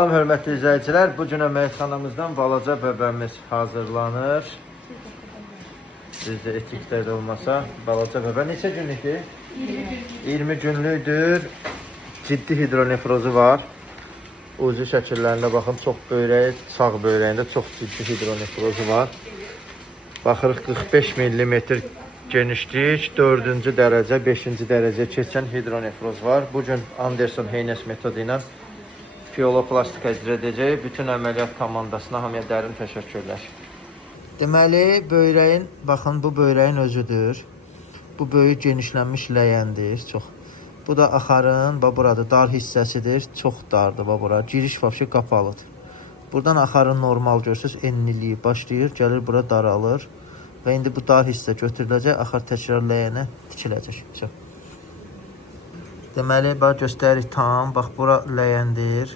Salam hörmətli izləyicilər, bu gün əməliyyatxanamızdan balaca bəbəmiz hazırlanır. Sizdə etikdə də olmasa, balaca bəbə neçə günlükdür? 20 günlükdür. Ciddi hidronefrozu var. Ucu şəkillərində baxın, çox böyrək, sağ böyrəyində çox ciddi hidronefrozu var. Baxırıq 45 mm genişlik, 4-cü dərəcə, 5-ci dərəcə keçən hidronefroz var. Bugün Anderson Haynes metodu ilə pioloplastika icra edəcək. Bütün əməliyyat komandasına hamıya dərin təşəkkürlər. Deməli, böyrəyin, baxın, bu böyrəyin özüdür. Bu böyük genişlənmiş ləyəndir, çox. Bu da axarın, burada dar hissəsidir, çox dardır, bura. Giriş vəbşi qapalıdır. Buradan axarın normal görürsünüz, enliliyi başlayır, gəlir bura daralır. Və indi bu dar hissə götürüləcək, axar təkrar ləyənə tikiləcək. Deməli, bax, göstərik tam, bax, bura ləyəndir,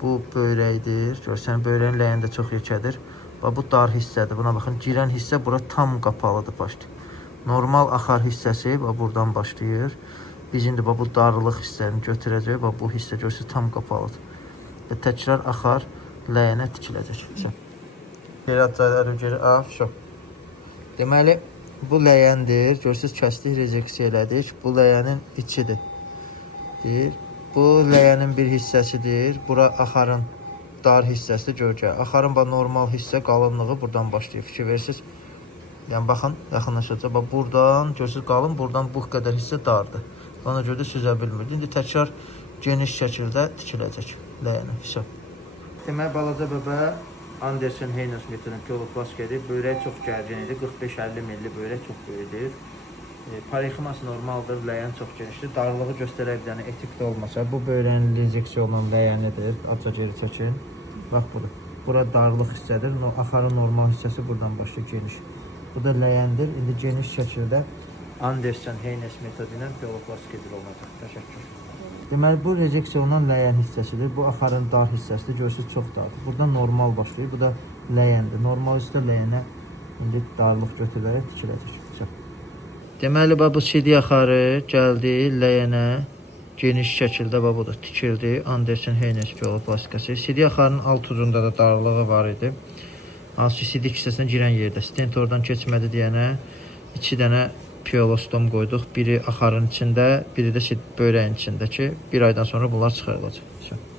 bu böyrəkdir, görürsən, böyrəyin ləyəndə çox yekədir. Bax, bu dar hissədir, buna baxın, girən hissə bura tam qapalıdır, başlayır. Normal axar hissəsi, bax, buradan başlayır. Biz indi, bax, bu darlıq hissəni götürəcək, bax, bu hissə görürsən, tam qapalıdır. Və təkrar axar ləyənə tikiləcək. Qeyratçayları gəlir, deməli, bu ləyəndir, görürsünüz, kəsdik, rezeksiya elədik. Bu ləyənin içidir. Bu ləyənin bir hissəsidir. Bura axarın dar hissəsi görəcək. Axarın normal hissə qalınlığı buradan başlayır. Fikir verirsiniz. Yəni, baxın, yaxınlaşacaq. Buradan, görürsünüz, qalın, buradan bu qədər hissə dardır. Ona görə də süzə bilmirdi. İndi təkrar geniş şəkildə tikiləcək ləyənə. Demək, balaca bəbə Anderson Haynes metodunun pioloplastikası böyrək çox gərgin idi. 45-50 milli böyrək çox böyüdür. Parenximası normaldır, ləyən çox genişdir. Darlığı göstərək bir dənə etikdə olmasa. Bu böyrəyin rezeksiya olunan ləyənidir. Azca geri çəkin. Bax, budur. Bura darlıq hissədir. Axarın normal hissəsi buradan başlayır, geniş. Bu da ləyəndir. İndi geniş şəkildə Anderson Haynes metodu ilə pioloplastika olunacaq. Təşəkkür. Deməli, bu rezeksiya olunan ləyən hissəsidir. Bu axarın dar hissəsidir. Görürsünüz, çox dardır. Buradan normal başlayır. Bu da ləyəndir. Normal üstə ləyənə indi darlıq götürülərək tikiləcək. Deməli, bu CD axarı gəldi ləyənə geniş şəkildə, bu da tikildi. Anderson Haynes pioloplastikası. CD axarının alt ucunda da darlığı var idi. Hansı CD hissəsinə girən yerdə. Stent oradan keçmədi deyənə 2 dənə piolostom qoyduq. Biri axarın içində, biri də böyrəyin içində ki, bir aydan sonra bunlar çıxarılacaq.